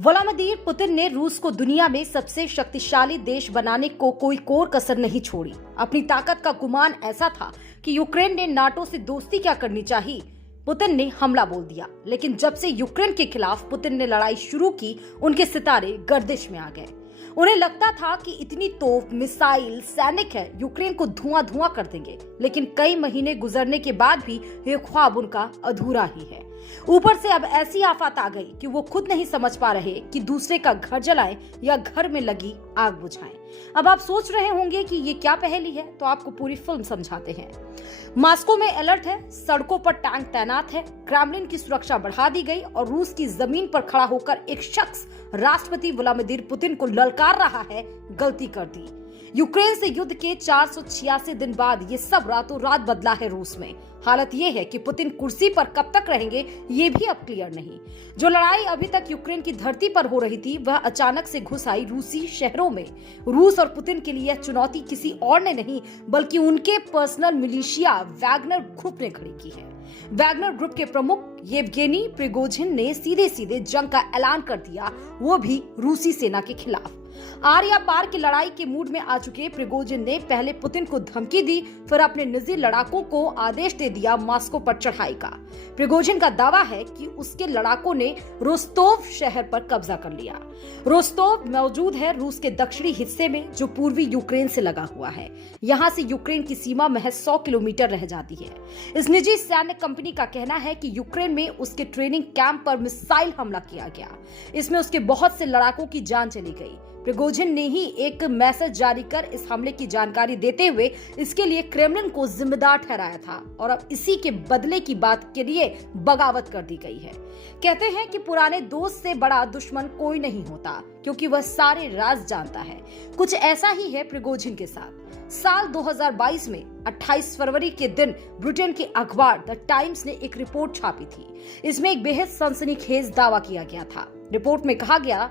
Vladimir Putin ने रूस को दुनिया में सबसे शक्तिशाली देश बनाने को कोई कोर कसर नहीं छोड़ी। अपनी ताकत का गुमान ऐसा था कि यूक्रेन ने नाटो से दोस्ती क्या करनी चाहिए, पुतिन ने हमला बोल दिया। लेकिन जब से यूक्रेन के खिलाफ पुतिन ने लड़ाई शुरू की, उनके सितारे गर्दिश में आ गए। उन्हें लगता था कि इतनी तोप, मिसाइल, सैनिक है, यूक्रेन को धुआं धुआं कर देंगे। लेकिन कई महीने गुजरने के बाद भी ये ख्वाब उनका अधूरा ही है। ऊपर से अब ऐसी आफत आ गई कि वो खुद नहीं समझ पा रहे कि दूसरे का घर जलाएं या घर में लगी आग बुझाएं। अब आप सोच रहे होंगे कि ये क्या पहेली है, तो आपको पूरी फिल्म समझाते हैं। मॉस्को में अलर्ट है, सड़कों पर टैंक तैनात है, क्रेमलिन की सुरक्षा बढ़ा दी गई और रूस की जमीन पर खड़ा होकर एक शख्स राष्ट्रपति व्लादिमीर पुतिन को ललकार रहा है, गलती कर दी। यूक्रेन से युद्ध के 486 दिन बाद ये सब रातों रात बदला है रूस में। हालत ये है कि पुतिन कुर्सी पर कब तक रहेंगे ये भी अब क्लियर नहीं। जो लड़ाई अभी तक यूक्रेन की धरती पर हो रही थी, वह अचानक से घुस आई रूसी शहरों में। रूस और पुतिन के लिए चुनौती किसी और ने नहीं, बल्कि उनके पर्सनल मिलिशिया वैगनर ग्रुप ने खड़ी की है। वैगनर ग्रुप के प्रमुख येवगेनी प्रिगोजिन ने सीधे सीधे जंग का ऐलान कर दिया, वो भी रूसी सेना के खिलाफ। आर या पार की लड़ाई के मूड में आ चुके प्रिगोजिन ने पहले पुतिन को धमकी दी, फिर अपने निजी लड़ाकों को आदेश दे दिया मॉस्को पर चढ़ाई का। प्रिगोजिन का दावा है कि उसके लड़ाकों ने रोस्तोव शहर पर कब्जा कर लिया। रोस्तोव मौजूद है रूस के दक्षिणी हिस्से में, जो पूर्वी यूक्रेन से लगा हुआ है। यहाँ से यूक्रेन की सीमा महज 100 किलोमीटर रह जाती है। इस निजी सैन्य कंपनी का कहना है कि यूक्रेन में उसके ट्रेनिंग कैंप पर मिसाइल हमला किया गया। इसमें उसके बहुत से लड़ाकों की जान चली गई। प्रिगोजिन ने ही एक मैसेज जारी कर इस हमले की जानकारी देते हुए इसके लिए क्रेमलिन को जिम्मेदार ठहराया था और अब इसी के बदले की बात के लिए बगावत कर दी गई है। कहते हैं कि पुराने दोस्त से बड़ा दुश्मन कोई नहीं होता, क्योंकि वह सारे राज जानता है। कुछ ऐसा ही है प्रिगोजिन के साथ। साल 2022 में 28 फरवरी के दिन ब्रिटेन के अखबार द टाइम्स ने एक रिपोर्ट छापी थी। इसमें एक बेहद सनसनीखेज दावा किया गया था। रिपोर्ट में कहा गया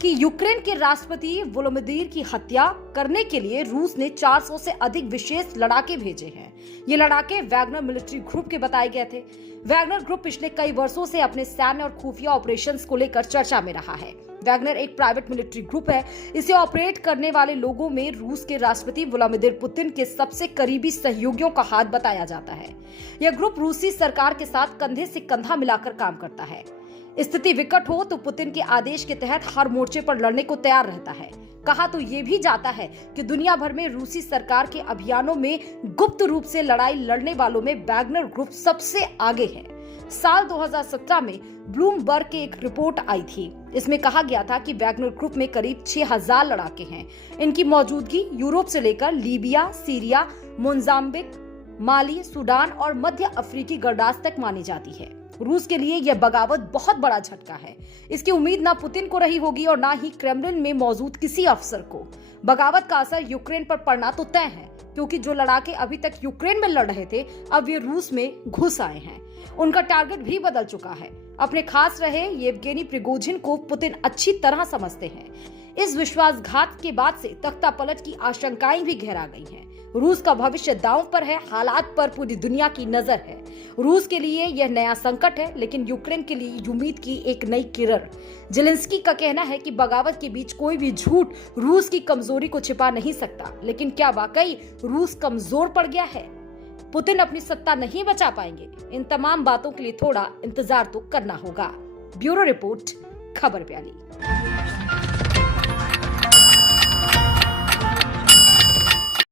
कि यूक्रेन के राष्ट्रपति व्लादिमीर की हत्या करने के लिए रूस ने 400 से अधिक विशेष लड़ाके भेजे हैं। ये लड़ाके वैगनर मिलिट्री ग्रुप के बताए गए थे। वैगनर ग्रुप पिछले कई वर्षों से अपने सैन्य और खुफिया ऑपरेशंस को लेकर चर्चा में रहा है। वैगनर एक प्राइवेट मिलिट्री ग्रुप है। इसे ऑपरेट करने वाले लोगों में रूस के राष्ट्रपति व्लादिमीर पुतिन के सबसे करीबी सहयोगियों का हाथ बताया जाता है। यह ग्रुप रूसी सरकार के साथ कंधे से कंधा मिलाकर काम करता है। स्थिति विकट हो तो पुतिन के आदेश के तहत हर मोर्चे पर लड़ने को तैयार रहता है। कहा तो ये भी जाता है कि दुनिया भर में रूसी सरकार के अभियानों में गुप्त रूप से लड़ाई लड़ने वालों में वैगनर ग्रुप सबसे आगे है। साल 2017 में ब्लूमबर्ग की एक रिपोर्ट आई थी। इसमें कहा गया था कि वैगनर ग्रुप में करीब 6000 लड़ाके हैं। इनकी मौजूदगी यूरोप से लेकर लीबिया, सीरिया, मोजाम्बिक, माली, सूडान और मध्य अफ्रीकी गरदास तक मानी जाती है। रूस के लिए यह बगावत बहुत बड़ा झटका है। इसकी उम्मीद ना पुतिन को रही होगी और ना ही क्रेमलिन में मौजूद किसी अफसर को। बगावत का असर यूक्रेन पर पड़ना तो तय है, क्योंकि जो लड़ाके अभी तक यूक्रेन में लड़ रहे थे, अब ये रूस में घुस आए हैं। उनका टारगेट भी बदल चुका है। अपने खास रहे येवगेनी प्रिगोजिन को पुतिन अच्छी तरह समझते हैं। इस विश्वासघात के बाद से तख्ता पलट की आशंकाएं भी गहरा गई हैं। रूस का भविष्य दांव पर है, हालात पर पूरी दुनिया की नजर है। रूस के लिए यह नया संकट है, लेकिन यूक्रेन के लिए उम्मीद की एक नई किरण। जेलेंस्की का कहना है कि बगावत के बीच कोई भी झूठ रूस की कमजोरी को छिपा नहीं सकता। लेकिन क्या वाकई रूस कमजोर पड़ गया है? पुतिन अपनी सत्ता नहीं बचा पाएंगे? इन तमाम बातों के लिए थोड़ा इंतजार तो करना होगा। ब्यूरो रिपोर्ट, खबर प्याली।